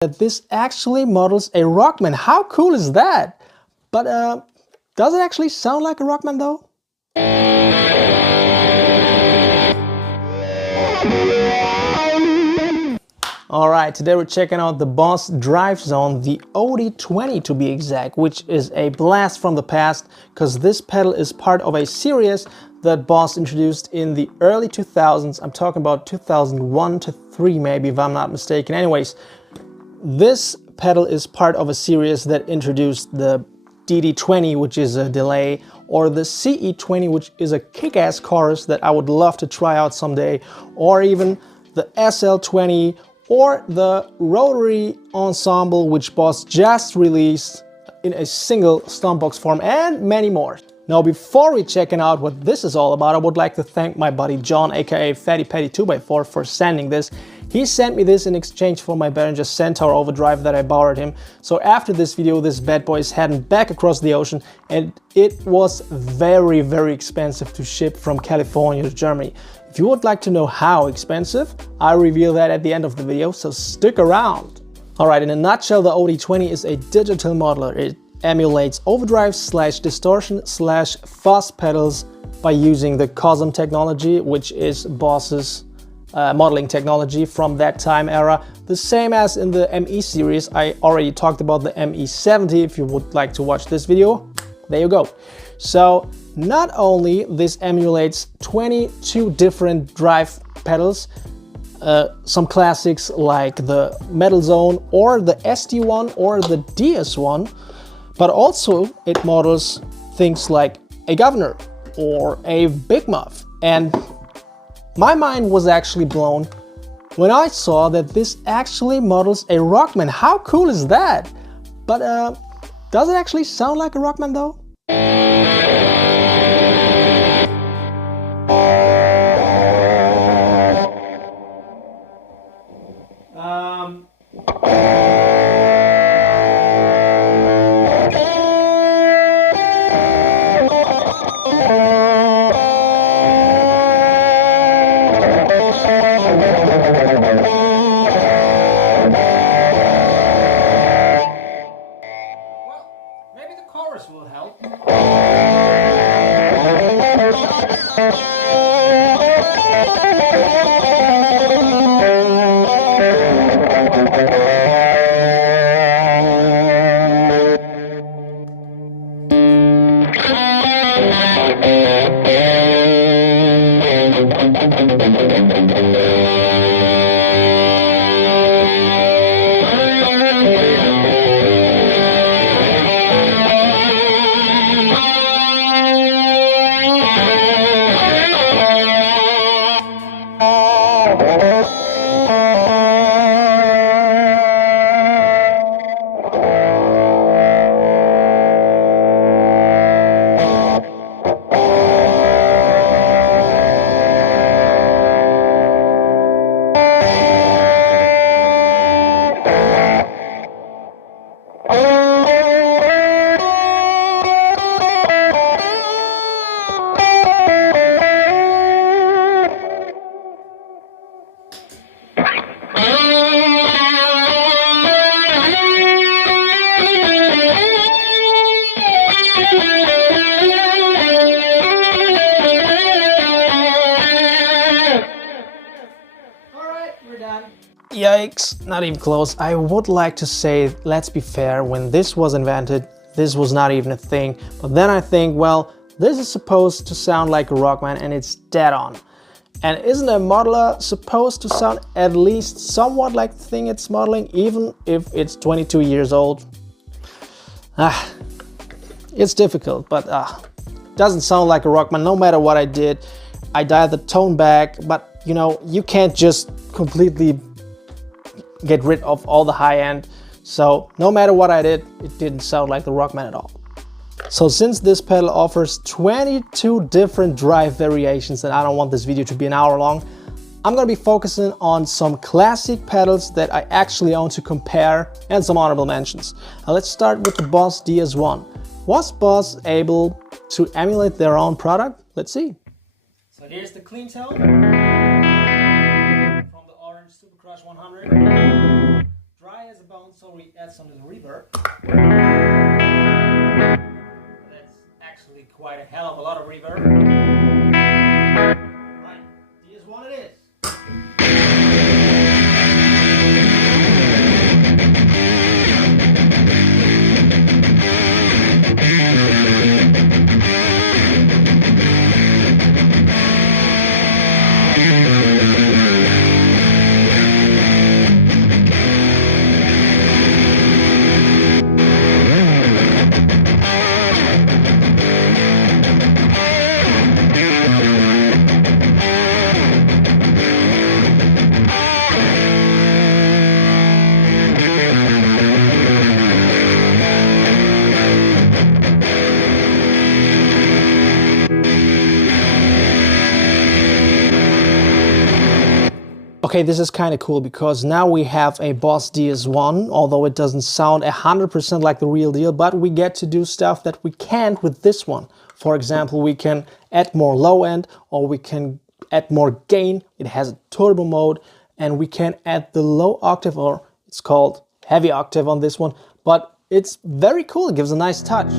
that this actually models a Rockman. How cool is that? But does it actually sound like a Rockman though? Alright, today we're checking out the Boss Drive Zone, the OD-20 to be exact, which is a blast from the past because this pedal is part of a series that Boss introduced in the early 2000s. I'm talking about 2001 to 3 maybe, if I'm not mistaken. Anyways, this pedal is part of a series that introduced the DD-20, which is a delay, or the CE-20, which is a kick-ass chorus that I would love to try out someday, or even the SL-20, or the rotary ensemble, which Boss just released in a single stompbox form, and many more. Now, before we checking out what this is all about, I would like to thank my buddy John, aka Fatty Patty 2x4, for sending this. He sent me this in exchange for my Behringer Centaur Overdrive that I borrowed him. So after this video, this bad boy is heading back across the ocean, and it was very, very expensive to ship from California to Germany. If you would like to know how expensive, I'll reveal that at the end of the video, so stick around. Alright, in a nutshell, the OD-20 is a digital modeler. It emulates overdrive / distortion / fuzz pedals by using the COSM technology, which is Boss's modeling technology from that time era. The same as in the ME series. I already talked about the ME70. If you would like to watch this video, there you go. So not only this emulates 22 different drive pedals, some classics like the Metal Zone or the SD1 or the DS1, but also it models things like a Guv'nor or a Big Muff. And my mind was actually blown when I saw that this actually models a Rockman. How cool is that? But does it actually sound like a Rockman though? Maybe the chorus will help. Yikes, not even close. I would like to say, let's be fair, when this was invented, this was not even a thing. But then I think, well, this is supposed to sound like a Rockman and it's dead on. And isn't a modeler supposed to sound at least somewhat like the thing it's modeling, even if it's 22 years old? It's difficult, but doesn't sound like a Rockman no matter what I did. I dialed the tone back, but you know, you can't just completely get rid of all the high end. So no matter what I did, it didn't sound like the Rockman at all. So since this pedal offers 22 different drive variations, and I don't want this video to be an hour long, I'm gonna be focusing on some classic pedals that I actually own to compare and some honorable mentions. Now let's start with the Boss DS1. Was Boss able to emulate their own product? Let's see. So here's the clean tone from the orange Super Crush 100. Dry is about console, we add some little reverb. That's actually quite a hell of a lot of reverb. Right, here's what it is. Okay, this is kind of cool because now we have a Boss DS1, although it doesn't sound 100% like the real deal, but we get to do stuff that we can't with this one. For example, we can add more low end, or we can add more gain. It has a turbo mode, and we can add the low octave, or it's called heavy octave on this one, but it's very cool. It gives a nice touch.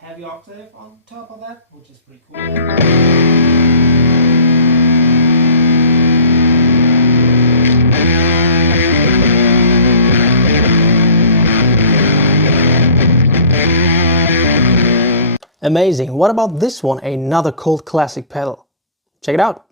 Heavy octave on top of that, which is pretty cool. Amazing. What about this one? Another cult classic pedal. Check it out.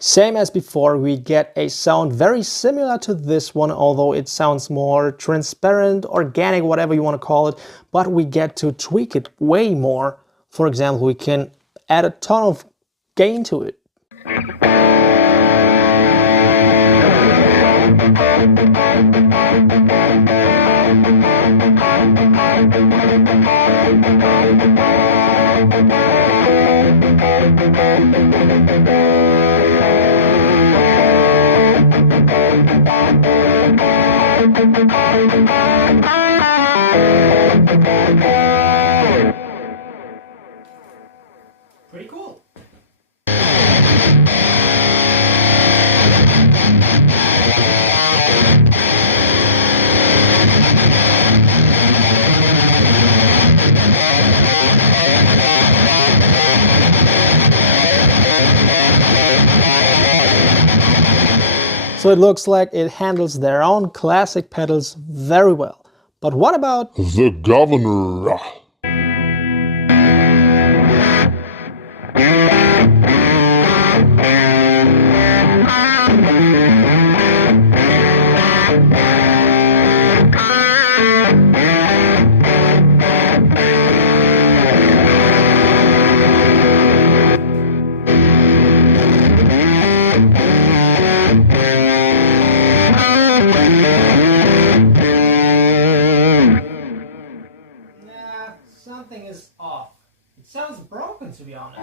Same as before, we get a sound very similar to this one, although it sounds more transparent, organic, whatever you want to call it, but we get to tweak it way more. For example, we can add a ton of gain to it. Pretty cool. So it looks like it handles their own classic pedals very well. But what about the Guv'nor? Something is off. It sounds broken, to be honest.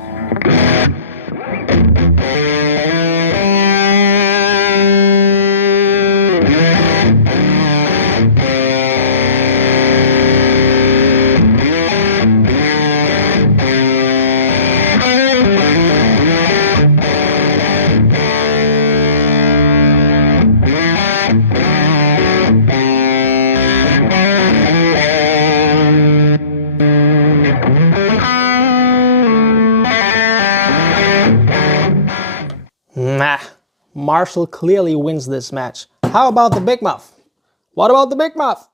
Nah, Marshall clearly wins this match. How about the Big Muff? What about the Big Muff?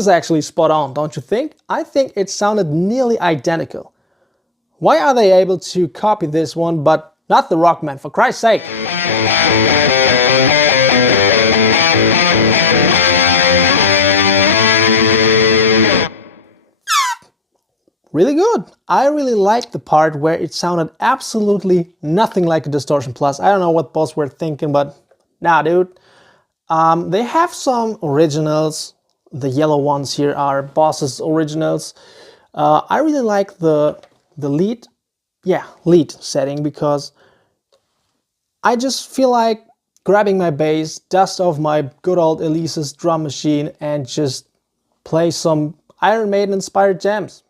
is actually spot on, don't you think? I think it sounded nearly identical. Why are they able to copy this one but not the Rockman, for Christ's sake? Really good. I really liked the part where it sounded absolutely nothing like a Distortion Plus. I don't know what boss were thinking, but nah, dude. They have some originals. The yellow ones here are Boss's originals. I really like the lead, lead setting, because I just feel like grabbing my bass, dust off my good old Elise's drum machine, and just play some Iron Maiden inspired jams.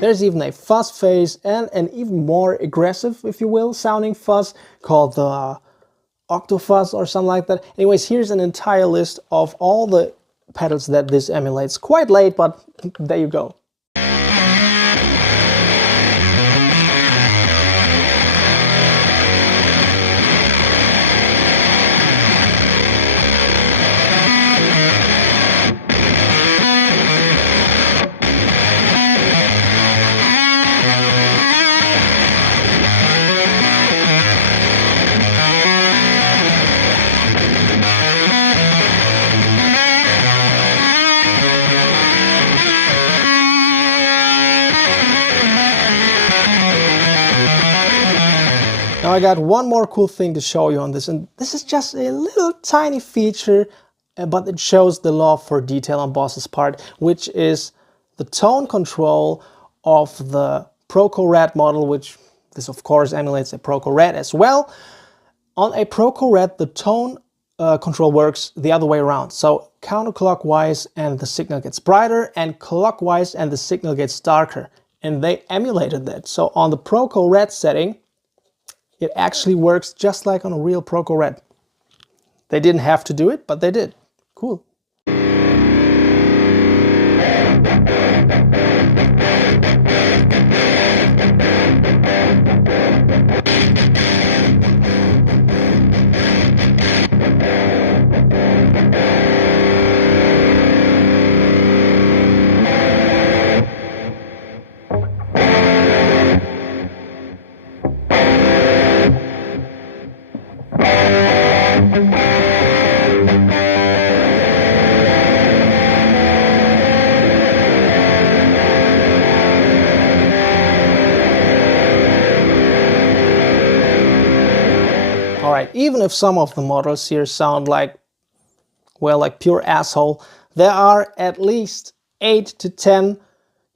There's even a fuzz phase and an even more aggressive, if you will, sounding fuzz called the Octofuzz or something like that. Anyways, here's an entire list of all the pedals that this emulates. Quite late, but there you go. Now I got one more cool thing to show you on this, and this is just a little tiny feature, but it shows the love for detail on Boss's part, which is the tone control of the ProCo Rat model, which this of course emulates a ProCo Rat as well. On a ProCo Rat, the tone control works the other way around. So counterclockwise and the signal gets brighter, and clockwise and the signal gets darker. And they emulated that. So on the ProCo Rat setting, it actually works just like on a real ProCo Rat. They didn't have to do it, but they did. Cool. Even if some of the models here sound like, well, like pure asshole, there are at least 8 to 10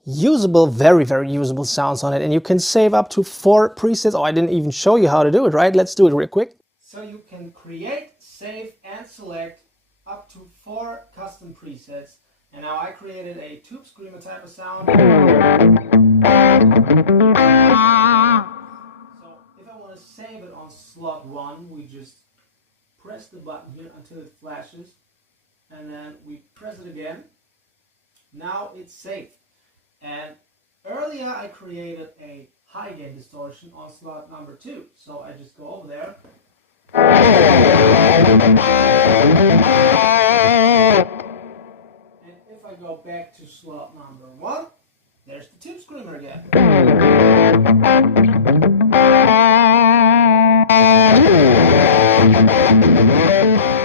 usable, very, very usable sounds on it, and you can save up to 4 presets. Oh, I didn't even show you how to do it, right? Let's do it real quick. So you can create, save, and select up to 4 custom presets. And now I created a tube screamer type of sound. Save it on slot 1, we just press the button here until it flashes, and then we press it again. Now it's saved. And earlier I created a high gain distortion on slot number 2, so I just go over there. And if I go back to slot number 1, there's the tube screamer again.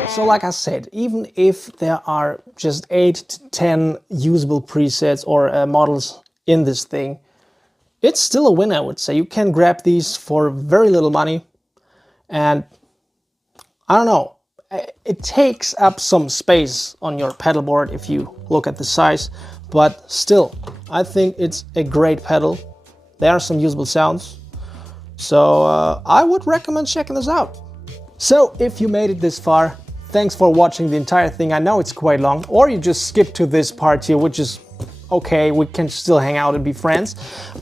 So like I said, even if there are just 8 to 10 usable presets or models in this thing, it's still a win, I would say. You can grab these for very little money, and I don't know, it takes up some space on your pedal board if you look at the size, but still, I think it's a great pedal. There are some usable sounds, so I would recommend checking this out. So if you made it this far, thanks for watching the entire thing. I know it's quite long, or you just skip to this part here, which is okay, we can still hang out and be friends.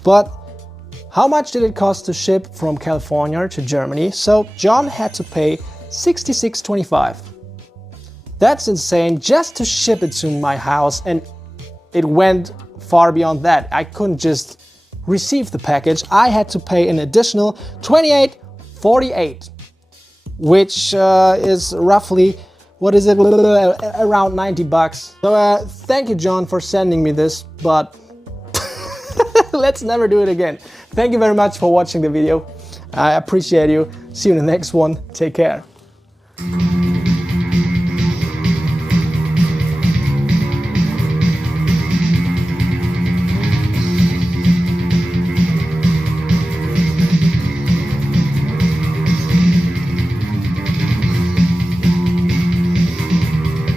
But how much did it cost to ship from California to Germany? So John had to pay $66.25. That's insane just to ship it to my house, and it went far beyond that. I couldn't just receive the package. I had to pay an additional $28.48, which is roughly, what is it, around 90 bucks. So thank you, John, for sending me this, but let's never do it again. Thank you very much for watching the video. I appreciate you. See you in the next one. Take care.